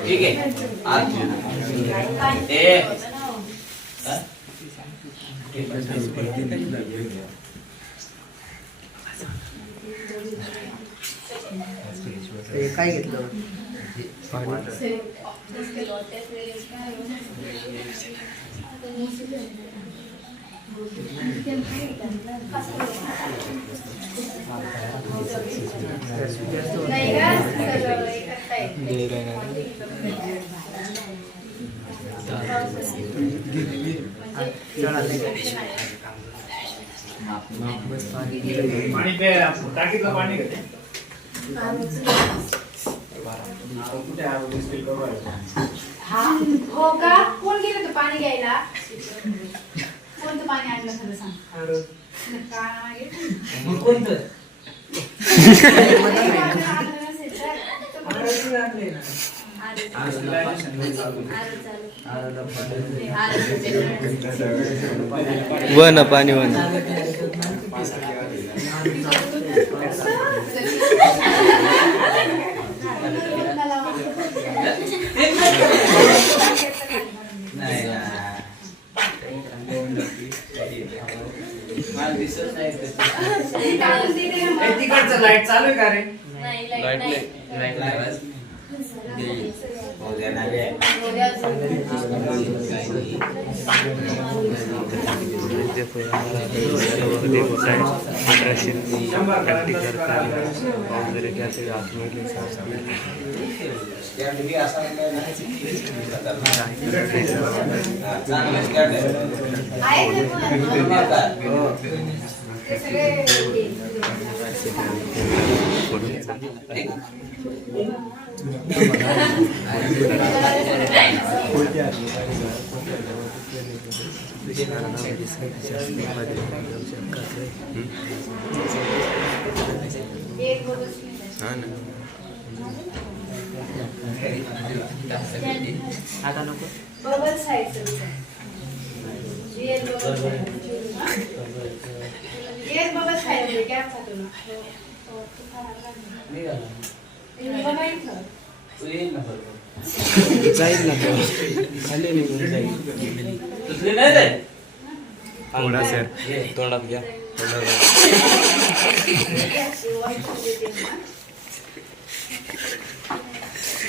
ठीक आहे. हा? काय घेतलं नाही का सगळं एकत्र आहे. पाणी प्यायला टाकीतलं पाणी घेते हो का? कोण गेलं पाणी घ्यायला? कोणतं पाणी आणलं खरं सांग काय मग कोणतं. वन पाणी वन ना. मला दिसत नाही तिकडचं लाइट चालू आहे का रे? लाइट नाही. आहे. शंभर हा, चांगलं स्कॅट आहे. आहे काय? ते सगळे आता नको बबल्स ना. जाईल ना खाली निघून जाईल थोडा सर तोंडात घ्या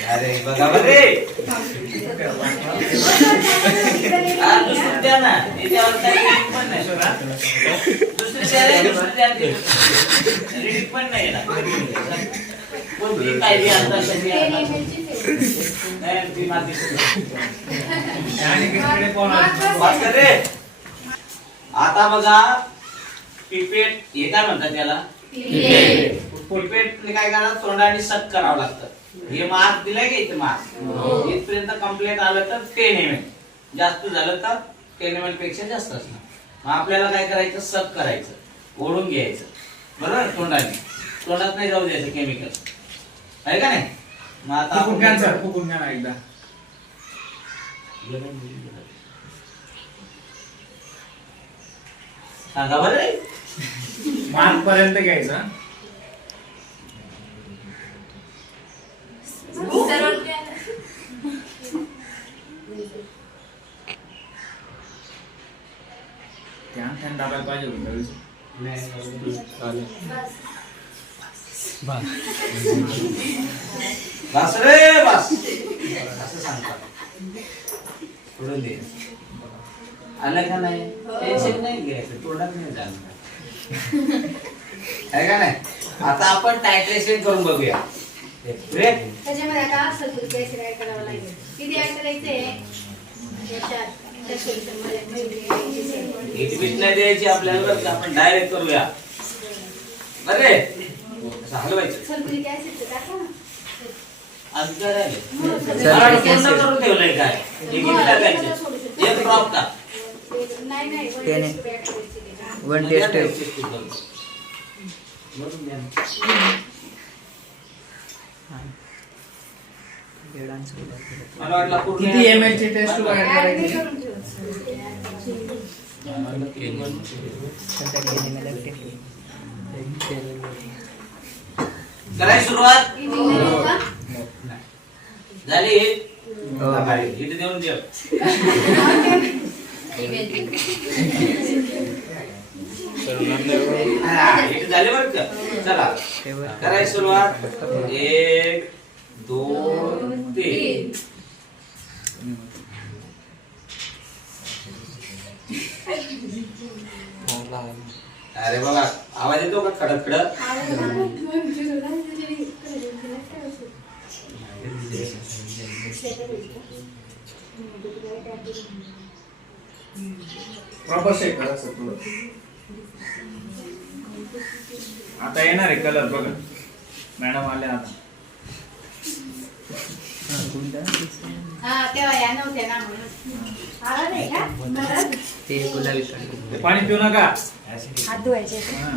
अरे बघा बरे ना. पण नाही. दुसरी पण नाही कोणती पाहिजे आता नाही, ती रे. आता बघा पिपेट हे काय म्हणतात त्याला. पिपेट काय करणार तोंडाने सक करावं लागतं. हे मार्क दिलाय का इथे मार्क इथपर्यंत कंप्लेंट आलं तर टेन एम एल जास्त झालं तर टेन एम एलपेक्षा जास्त असणार. मग आपल्याला काय करायचं? सक करायचं. ओढून घ्यायचं. बरोबर? तोंडाने. तोंडात नाही जाऊ द्यायचं केमिकल आहे का नाही? मग आता फुकून घ्या आपण- सर, फुकून घ्या ना एकदा. सांगा बरं. मार्क पर्यंत घ्यायचा त्या थंड दाबायला पाहिजे होतं. बस रे बस. असं सांगतात सोडून दे. आलं का नाही? टेन्शन नाही घ्यायचं. तोंडात नाही जाणार. आहे का नाही? आता आपण टायट्रेशन करून बघूया. रे. त्याच्यामध्ये आता करावं लागेल. किती ऍड करायचंय हिटबीट नाही द्यायची आपल्याला आपण डायरेक्ट करूया. बरं रे. असं हलवायचं सल्फ्युरिक ऍसिड टाका ना आज काय राहिलं? सल्फ्युरिक मला ऍसिड पूर्ण करून ठेवलंय काय हे किती टाकायचं एक ड्रॉप का नाही नाही one त्याने- test add करायची ते का? वन टेस्ट बरोबर. डान्स केला मला वाटलं पूर्ण किती ml ची test tube आहे? Add मी करून ठेवतो. सध्या केली मला टेकली. करायची सुरुवात? झाली? हो. हिट देऊन जेव हिट झाले बरं का? चला. करायची सुरुवात. एक दोन तीन. अरे बघा आवाज येतो का? खडक खडक करा सर थोडं आता येणार आहे कलर बघा. मॅडम आले आता. हा? ते गुलाबी. ते पाणी पिऊ नका. हात धुवायचे हा.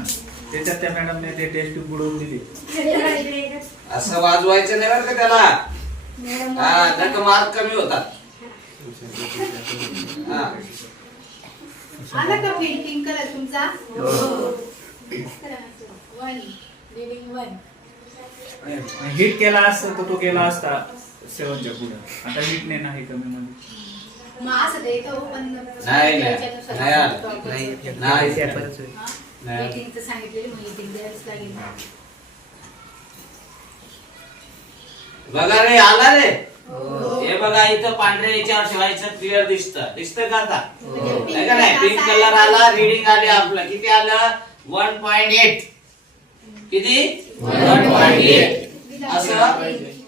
त्याच्यात त्या मॅडमने ते टेस्ट बुडवून दिली. असं वाजवायचं नाही बरं का त्याला. हा त्याचा मार्क कमी होतात. हा. आला का पेंटिंग कलर तुमचा? वन लिव्हिंग वन हिट केला असता तर तो गेला असता सेवनच्या पुढे. आता हिट नाही नाही कमी मध्ये. मग असं ते तो पण नाही, आलं. सांगितलेलं मग द्यावीच लागेल बघा रे आला रे. हो. हे बघा इथं पांढऱ्या याच्यावर ठेवायचं क्लिअर दिसतं. दिसतं का आता? नाही का नाही? पिंक कलर आला रिडिंग आली आपलं. किती आलं? वन पॉइंट एट किती? वन पॉइंट एट असं?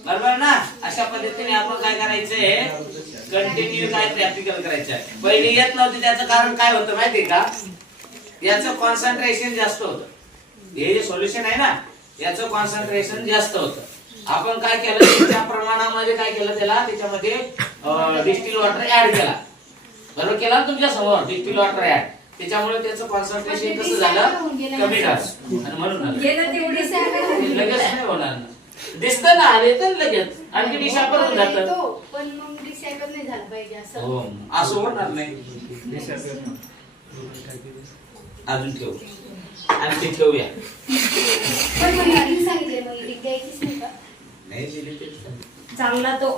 बरोबर ना? अशा पद्धतीने आपण काय करायचंय कंटिन्यू काय प्रॅक्टिकल करायचं पहिली येत नव्हती त्याचं कारण काय होतं माहितीये का? याचं कॉन्सन्ट्रेशन जास्त होतं. हे जे सोल्युशन आहे ना याचं कॉन्सन्ट्रेशन जास्त होतं. आपण काय केलं त्या प्रमाणामध्ये काय केलं त्याला? त्याच्यामध्ये डिस्टिल वॉटर ऍड केला. बरोबर केला तुमच्यासमोर? डिस्टिल वॉटर ऍड त्याच्यामुळे त्याचं कॉन्सन्ट्रेशन कसं झालं? कमी झालं. आणि म्हणून लगेच नाही होणार. ना दिसत ना आले तर लगेच. आणखी डिशापर होऊन जातं. तो पण मग डिसायबल नाही झालं पाहिजे असं. हो. असं होणार नाही. अजून ठेवू. आणखी ठेवूया. पण मग आधी सांगितले मग meeting द्यायचीच नाही का? चांगला तो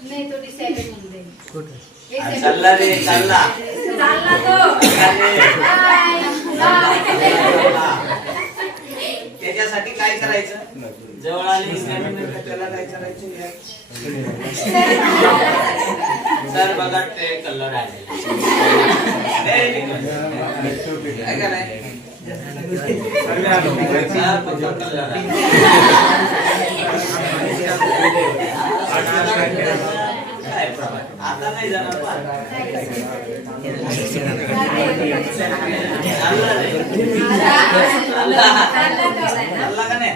नाही जाईल. चालला रे चालला. चालला. त्याच्यासाठी काय करायचं? जवळ आली त्याला काय करायचं? सर बघा ते कलर आलेला. Very good. आहे का नाही सर बघा कलर काय problem? आता नाही.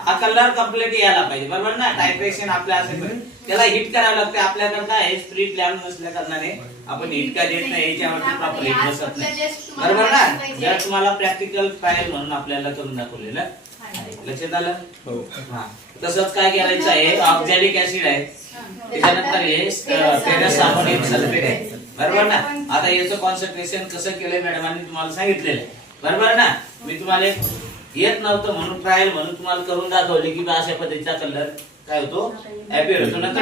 हा कलर कंप्लीट यायला पाहिजे बरोबर ना? टायट्रेशन आपल्या असेल त्याला हिट करावं लागते आपल्याकडे काय आहे? स्प्रिट लॅब नसल्या कारणाने आपण हिट का देत नाही याच्यावरती प्रॉपर हिट बसत नाही. बरोबर ना? जर तुम्हाला प्रॅक्टिकल ट्रायल म्हणून आपल्याला करून दाखवलेलं. लक्षात आलं? हा. तसंच काय करायचं आहे? ऑक्झॅलिक ऍसिड आहे. त्याच्यानंतर हे सल्फेट आहे. बरोबर ना? आता याचं कॉन्सन्ट्रेशन कसं केलंय मॅडमांनी तुम्हाला सांगितलेलं आहे. बरोबर ना? मी तुम्हाला येत नव्हतं म्हणून ट्रायल म्हणून तुम्हाला करून दाखवले की अशा पद्धतीचा कलर काय होतो? अपिअर होतो नंतर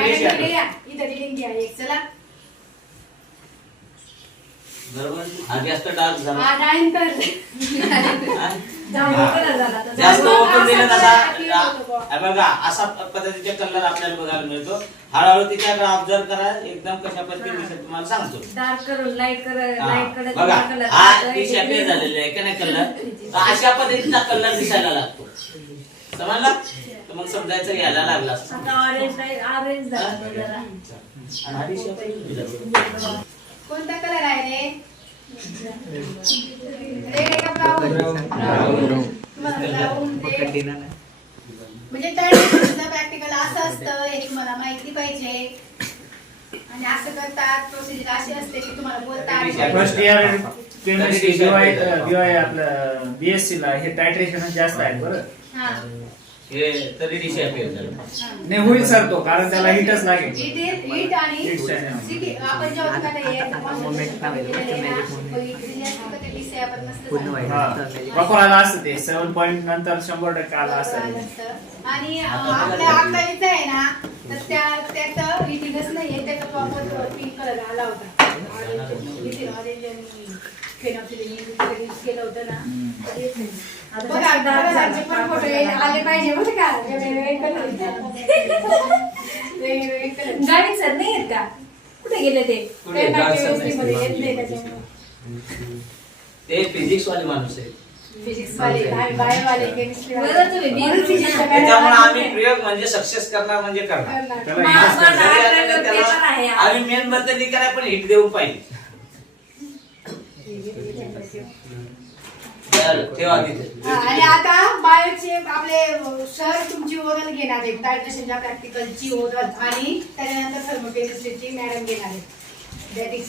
बरोबर? हा जास्त डार्क झाला. जास्त ओपन दिलं. हा. बघा असा पद्धतीचा कलर आपल्याला बघायला मिळतो. हळूहळू तिच्याकडे ऑब्झर्व करा एकदम कशा पद्धतीने दिसेल तुम्हाला सांगतो. बघा कलर हा शेपे झालेले आहे का नाही कलर अशा पद्धतीचा कलर दिसायला लागतो. समजला? तर मग समजायचं घ्यायला लागला ऑरेंज. कोणता कलर आहे? म्हणजे थर्ड प्रॅक्टिकल असं असतं हे तुम्हाला माहिती पाहिजे. आणि असं करतात प्रोसिजर अशी असते की तुम्हाला. फर्स्ट इयर केमिस्ट्री आपलं बीएससी ला हे टायट्रेशन जास्त आहे बरं. हा तरी डिशे अपेअर झालं नाही होईल सर तो कारण त्याला हिटच लागेल हिट आणि आपण जेव्हा हे Moment केलेलं आहे ना, moment. असतं का ते दिसे आपण मस्त पूर्ण सांगतो. व्हायला लागतं, magic. प्रॉपर आला असतं ते सेवन पॉईंट नंतर शंभर टक्के आला असतं. आणि अं, आपल्या अक्कलीचं आहे ना तर त्या त्याचं हिटिंगच नाहीये त्याचा प्रॉपर पिंक कलर आला होता ऑरेंज ऑरेंज आणि केलं होतं ना. आले पाहिजे बरं का? गाडी सर नाही येत का? कुठे गेले ते? फिजिक्स वाले माणूस आहे फिजिक्स वाले बायो वाले केमिस्ट्री त्याच्यामुळे आम्ही प्रयोग म्हणजे सक्सेस करणार म्हणजे करणार. आम्ही मेन बद्दल करायला पण हिट देऊ पाहिजे. ठेवा हा, आणि आता बायोचे आपले सर तुमची ओरल घेणार आहेत. डायटेशनच्या प्रॅक्टिकलची ओरल आणि त्याच्यानंतर थर्मोकेमिस्ट्रीची मॅडम घेणार आहेत. That is